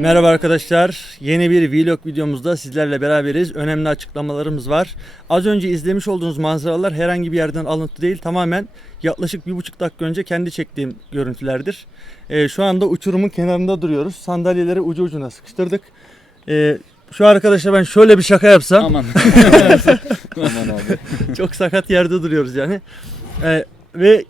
Merhaba arkadaşlar. Yeni bir vlog videomuzda sizlerle beraberiz. Önemli açıklamalarımız var. Az önce izlemiş olduğunuz manzaralar herhangi bir yerden alıntı değil. Tamamen yaklaşık bir buçuk dakika önce kendi çektiğim görüntülerdir. Ee, şu anda uçurumun kenarında duruyoruz. Sandalyeleri ucu ucuna sıkıştırdık. Ee, şu arkadaşa ben şöyle bir şaka yapsam Aman. Aman abi. çok sakat yerde duruyoruz yani. Ee, ve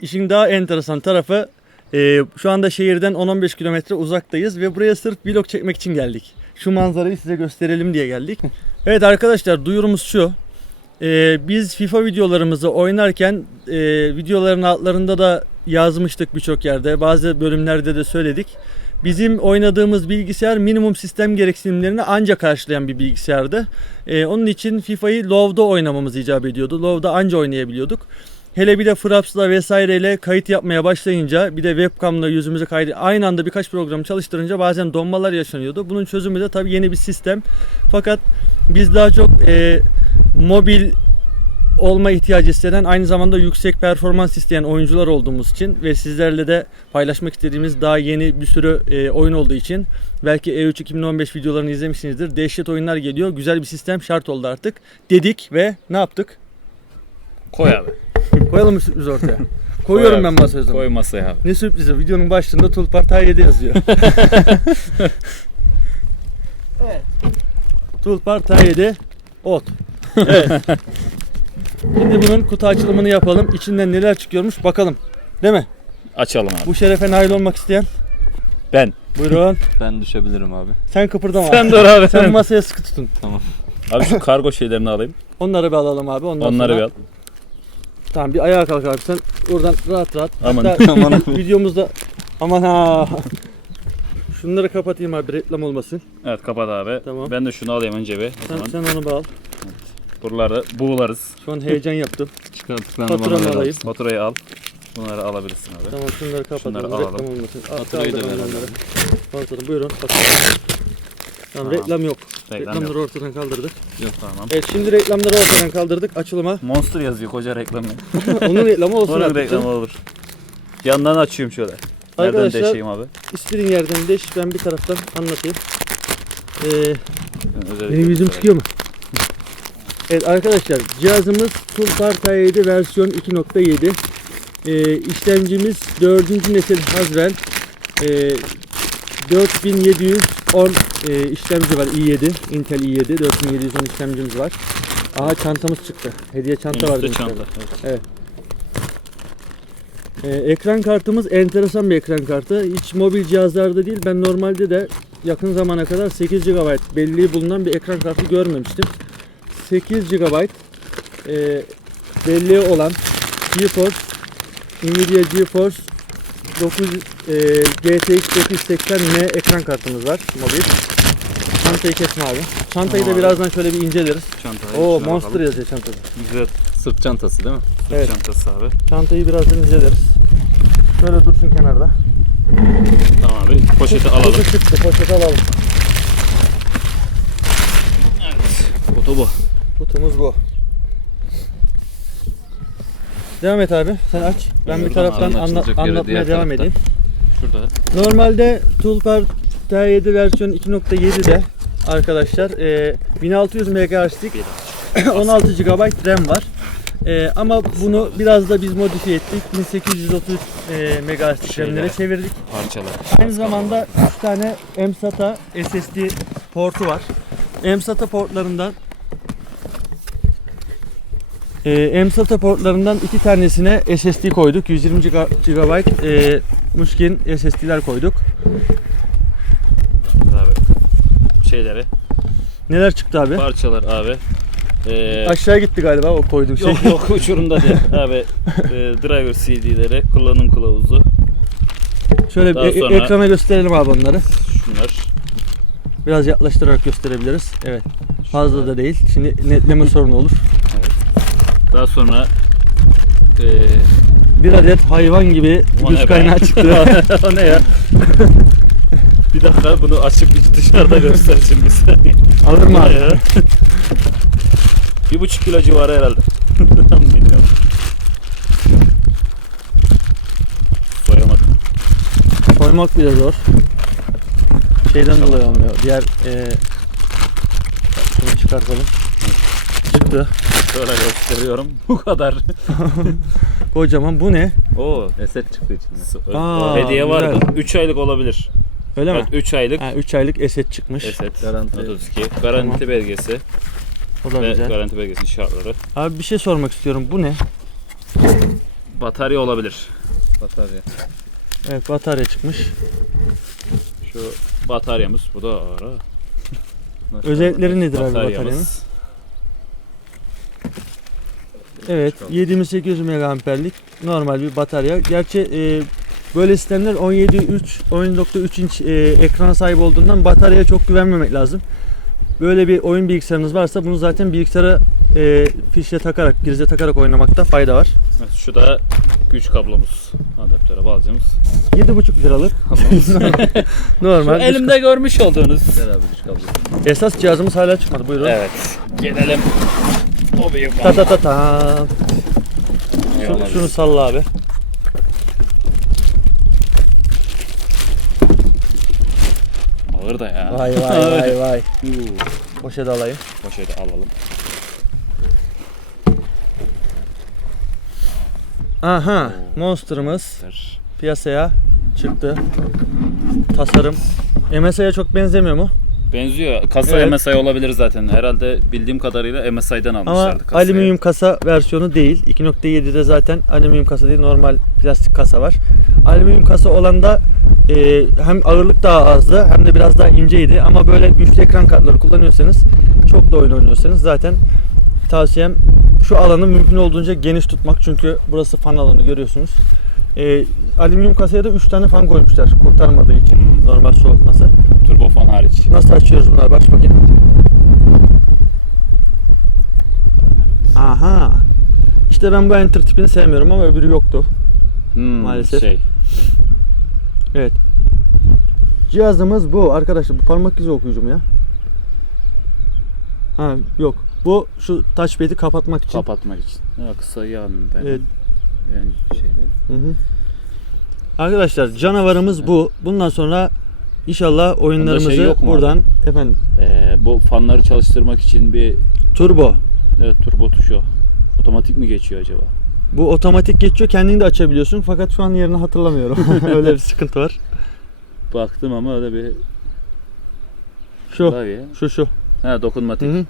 işin daha enteresan tarafı e, şu anda şehirden 10-15 kilometre uzaktayız ve buraya sırf vlog çekmek için geldik. Şu manzarayı size gösterelim diye geldik. Evet arkadaşlar duyurumuz şu. Ee, biz FIFA videolarımızı oynarken e, videoların altlarında da yazmıştık birçok yerde. Bazı bölümlerde de söyledik. Bizim oynadığımız bilgisayar minimum sistem gereksinimlerini ancak karşılayan bir bilgisayardı. Ee, onun için FIFA'yı Low'da oynamamız icap ediyordu. Low'da anca oynayabiliyorduk. Hele bir de Fraps'la vesaireyle kayıt yapmaya başlayınca bir de webcam'la yüzümüzü kaydı aynı anda birkaç programı çalıştırınca bazen donmalar yaşanıyordu. Bunun çözümü de tabii yeni bir sistem. Fakat biz daha çok e, mobil olma ihtiyacı hisseden aynı zamanda yüksek performans isteyen oyuncular olduğumuz için ve sizlerle de paylaşmak istediğimiz daha yeni bir sürü e, oyun olduğu için belki E E3 2015 videolarını izlemişsinizdir. Dehşet oyunlar geliyor. Güzel bir sistem şart oldu artık dedik ve ne yaptık? Koy abi. Koyalım mı sürpriz ortaya? Koyuyorum Koy ben masaya o zaman. Koy masaya abi. Ne sürprizi? Videonun başlığında Tulpar Tayyede yazıyor. evet. Tulpar Tayyede ot. Evet. Şimdi bunun kutu açılımını yapalım. İçinden neler çıkıyormuş bakalım. Değil mi? Açalım abi. Bu şerefe nail olmak isteyen. Ben. Buyurun. Ben düşebilirim abi. Sen kıpırdama. Sen dur abi. Sen masaya sıkı tutun. Abi şu kargo şeylerini alayım. Onları bir alalım abi. Ondan Onları bir sonra... al. Tamam bir ayağa kalk abi sen. Oradan rahat rahat. Aman. Hatta Aman abi. videomuzda aman ha. Şunları kapatayım abi reklam olmasın. Evet kapat abi. Tamam. Ben de şunu alayım önce bir. Sen, zaman sen onu bağla. buraları buğularız. Şu an heyecan yaptım. Çıkarttıklarını bana ver. alayım. Faturayı al. Bunları alabilirsin abi. Tamam şunları kapatalım. Şunları reklam alalım. olmasın. Al, Faturayı da ver abi. Kaldırın buyurun. Fatura. Tamam, Tamam. reklam yok. Reklam Reklamları yok. ortadan kaldırdık. Tamam. Evet şimdi reklamları ortadan kaldırdık. Açılıma. Monster yazıyor koca reklamı. Onun reklamı olsun Onun artık. reklamı olur. Yandan açıyorum şöyle. Nereden Arkadaşlar deşeyim abi? İstediğin yerden deş ben bir taraftan anlatayım. Ee, Özellikle benim yüzüm çıkıyor mu? Evet arkadaşlar cihazımız Tulpar T7 versiyon 2.7 ee, işlemcimiz 4. nesil Haswell ee, 4710 ee, işlemci var i7 Intel i7 4710 işlemcimiz var. Aha çantamız çıktı. Hediye çanta Üstte var. demişler. çanta. Evet. Ee, ekran kartımız enteresan bir ekran kartı. Hiç mobil cihazlarda değil. Ben normalde de yakın zamana kadar 8 GB belleği bulunan bir ekran kartı görmemiştim. 8 GB e, belleği olan GeForce Nvidia GeForce 9 e, GTX 980M ekran kartımız var mobil. Çantayı kesme abi. Çantayı Tamam da abi. birazdan şöyle bir inceleriz. Çantayı Oo Monster bakalım. yazıyor çantada. Güzel. Sırt çantası değil mi? Sırt Evet. çantası abi. Çantayı birazdan inceleriz. Şöyle dursun kenarda. Tamam abi. Poşeti alalım. Kutu çıktı, poşet alalım. Kutu bu. Kutumuz bu. Devam et abi. Sen aç. Ben bir Buradan taraftan anla- anlatmaya diğer devam tarafta. edeyim. Şurada. Normalde Toolpar T7 versiyon 2.7'de arkadaşlar e, 1600 MHz'lik 16 GB RAM var. E, ama bunu biraz da biz modifiye ettik. 1833 e, MHz'lik. RAM'lere çevirdik. Parçalar. Aynı zamanda 3 tane MSATA SSD portu var. MSATA portlarından e, MSATA portlarından iki tanesine SSD koyduk. 120 GB e, Mushkin SSD'ler koyduk. Abi. Şeyleri. Neler çıktı abi? Parçalar abi. Ee, Aşağı gitti galiba o koyduğum şey. yok yok uçurumda değil. abi e, driver CD'leri, kullanım kılavuzu, Şöyle Daha bir e- sonra- ekrana gösterelim abi onları. şunlar. Biraz yaklaştırarak gösterebiliriz. Evet. Fazla da değil. Şimdi netleme sorunu olur. Daha sonra e, Bir adet hayvan gibi O güç kaynağı çıktı. o ne ya? bir dakika bunu açıp dışarıda göstereceğim bir saniye. Alır mı abi? bir buçuk kilo civarı herhalde. Tam bilmiyorum. Soyamadım. Koymak bile zor. şeyden dolayı olmuyor. Diğer e, şunu çıkartalım. Çıktı. Şöyle gösteriyorum. Bu kadar. Kocaman bu ne? Oo. Eset çıktı içinde. Aa, hediye var. güzel. 3 aylık olabilir. Öyle mi? Evet 3 aylık. Ha, 3 aylık eset çıkmış. Eset. Garanti. 32. Garanti belgesi O da ve güzel. garanti belgesinin şartları. Abi bir şey sormak istiyorum. Bu ne? Batarya olabilir. Batarya. Evet batarya çıkmış. Şu bataryamız. Bu da ağır ha. Özellikleri nedir abi bataryanın? Bataryamız. Evet 7800 mAh'lik normal bir batarya. Gerçi e, böyle sistemler 17.3 17.3 inç e, ekran sahibi olduğundan bataryaya çok güvenmemek lazım. Böyle bir oyun bilgisayarınız varsa bunu zaten bilgisayara e, fişe takarak, prize takarak oynamakta fayda var. Evet, Şu da güç kablomuz. Adaptöre bağlayacağımız. 7.5 liralık. Şu normal. elimde görmüş olduğunuz. Beraber üç kablo. Esas cihazımız hala çıkmadı. Buyurun. Evet. Gelelim. O Ta ta ta ta. Şunu, şunu salla abi. Ağır da ya. Vay vay vay vay. Poşet alayım. Poşeti alalım. Aha, Oo. Monster'ımız Dır. piyasaya çıktı. Tasarım. MSI'ye çok benzemiyor mu? Benziyor. Kasa Evet. MSI olabilir zaten. Herhalde bildiğim kadarıyla MSI'den Ama almışlardı kasayı. alüminyum kasa versiyonu değil. 2.7'de zaten alüminyum kasa değil, normal plastik kasa var. Alüminyum kasa olan da e, hem ağırlık daha azdı hem de biraz daha inceydi. Ama böyle güçlü ekran kartları kullanıyorsanız, çok da oyun oynuyorsanız zaten tavsiyem şu alanı mümkün olduğunca geniş tutmak. Çünkü burası fan alanı görüyorsunuz. E, alüminyum kasaya da 3 tane fan koymuşlar kurtarmadığı için Hmm. normal soğutması. Turbofan hariç. Nasıl açıyoruz bunları? Baş bakayım. Aha. İşte ben bu enter tipini sevmiyorum ama öbürü yoktu. Hmm, Maalesef. Şey. Evet. Cihazımız bu arkadaşlar. Bu parmak izi okuyucum ya. Ha yok. Bu şu touchpad'i kapatmak için. Kapatmak için. Ya kısa yanında. Evet. Yani şeyde. Hı hı. Arkadaşlar canavarımız bu. Bundan sonra inşallah oyunlarımızı şey yok mu buradan efendim Ee, bu fanları çalıştırmak için bir turbo. evet, turbo tuşu. Otomatik mi geçiyor acaba? Bu otomatik geçiyor. Kendini de açabiliyorsun. Fakat şu an yerini hatırlamıyorum. Öyle bir sıkıntı var. Baktım ama öyle bir Şu. klavye. Şu şu. Ha dokunmatik. Hı hı.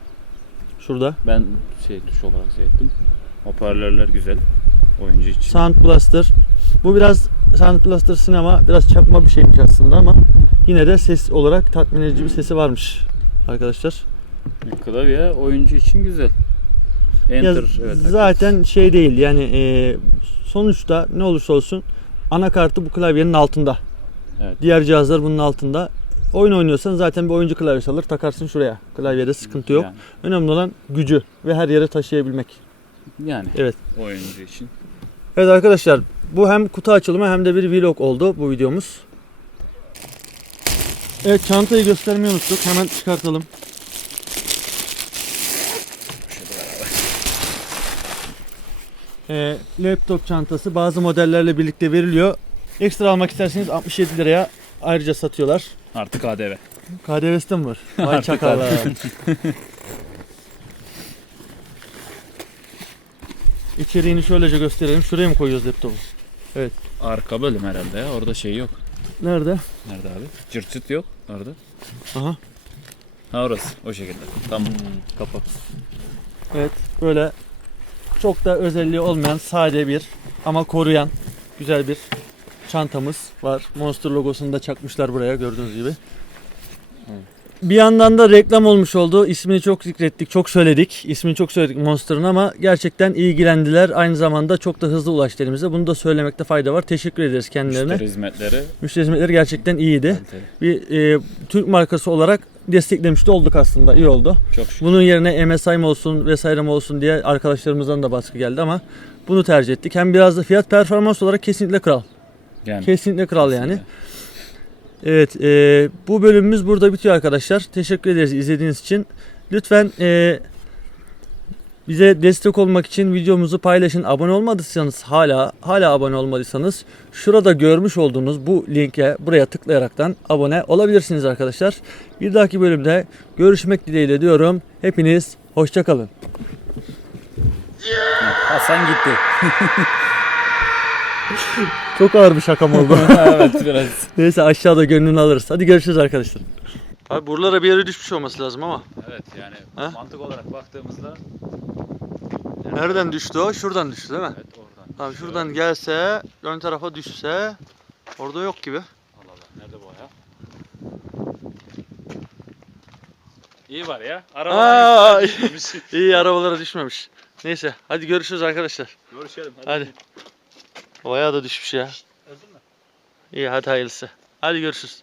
Şurada. Ben şey tuş olarak şey ettim. Hoparlörler güzel. Oyuncu için. Sound Blaster. Bu biraz Sound Blaster sinema biraz çakma bir şeymiş aslında ama yine de ses olarak tatmin edici bir sesi varmış arkadaşlar. Klavye oyuncu için güzel. Ya Enter evet. zaten şey değil yani e, sonuçta ne olursa olsun anakartı bu klavyenin altında. Evet. Diğer cihazlar bunun altında. Oyun oynuyorsan zaten bir oyuncu klavyesi alır takarsın şuraya. Klavyede sıkıntı yok. Yani, Önemli olan gücü ve her yere taşıyabilmek. yani Evet. oyuncu için. Evet arkadaşlar bu hem kutu açılımı hem de bir vlog oldu bu videomuz. Evet çantayı göstermeyi unuttuk. Hemen çıkartalım. Ee, laptop çantası bazı modellerle birlikte veriliyor. Ekstra almak isterseniz 67 liraya ayrıca satıyorlar. Artık ADV. KDV'si de mi var? Vay çakallar. İçeriğini şöylece gösterelim. Şuraya mı koyuyoruz laptopu? Arka bölüm herhalde ya. Orada şey yok. Nerede? Nerede abi? Cırt cırt yok. Orada. Aha. Ha orası. O şekilde. Tamam. Kapat. Evet böyle çok da özelliği olmayan sade bir ama koruyan güzel bir çantamız var. Monster logosunu da çakmışlar buraya gördüğünüz gibi. Bir yandan da reklam olmuş oldu. İsmini çok zikrettik, çok söyledik. İsmini çok söyledik Monster'ın ama gerçekten ilgilendiler. Aynı zamanda çok da hızlı ulaştı elimize. Bunu da söylemekte fayda var. Teşekkür ederiz kendilerine. Müşteri hizmetleri. Müşteri hizmetleri gerçekten iyiydi. Bir e, Türk markası olarak desteklemiş de olduk aslında. İyi oldu. Çok şükür. Bunun yerine MSI mi olsun vesaire mi olsun diye arkadaşlarımızdan da baskı geldi ama bunu tercih ettik. Hem biraz da fiyat performans olarak kesinlikle kral. Yani. Kesinlikle kral yani. Evet e, bu bölümümüz burada bitiyor arkadaşlar. Teşekkür ederiz izlediğiniz için. Lütfen e, Bize destek olmak için videomuzu paylaşın. Abone olmadıysanız hala hala abone olmadıysanız şurada görmüş olduğunuz bu linke buraya tıklayaraktan abone olabilirsiniz arkadaşlar. Bir dahaki bölümde görüşmek dileğiyle diyorum. Hepiniz hoşça kalın. Hasan gitti. Çok ağır bir şakam oldu. evet biraz. Neyse aşağıda gönlünü alırız. Hadi görüşürüz arkadaşlar. Abi buralara bir yere düşmüş olması lazım ama. Evet yani Ha? mantık olarak baktığımızda Nereden düştü o? Şuradan düştü değil mi? evet oradan. Tamam şuradan gelse, ön tarafa düşse orada yok gibi. Allah Allah nerede bu ya? İyi var ya. Aa, Araba düşmemiş. İyi arabalara düşmemiş. Neyse hadi görüşürüz arkadaşlar. Görüşelim Hadi. Bayağı da düşmüş ya. İyi hadi hayırlısı. Hadi görüşürüz.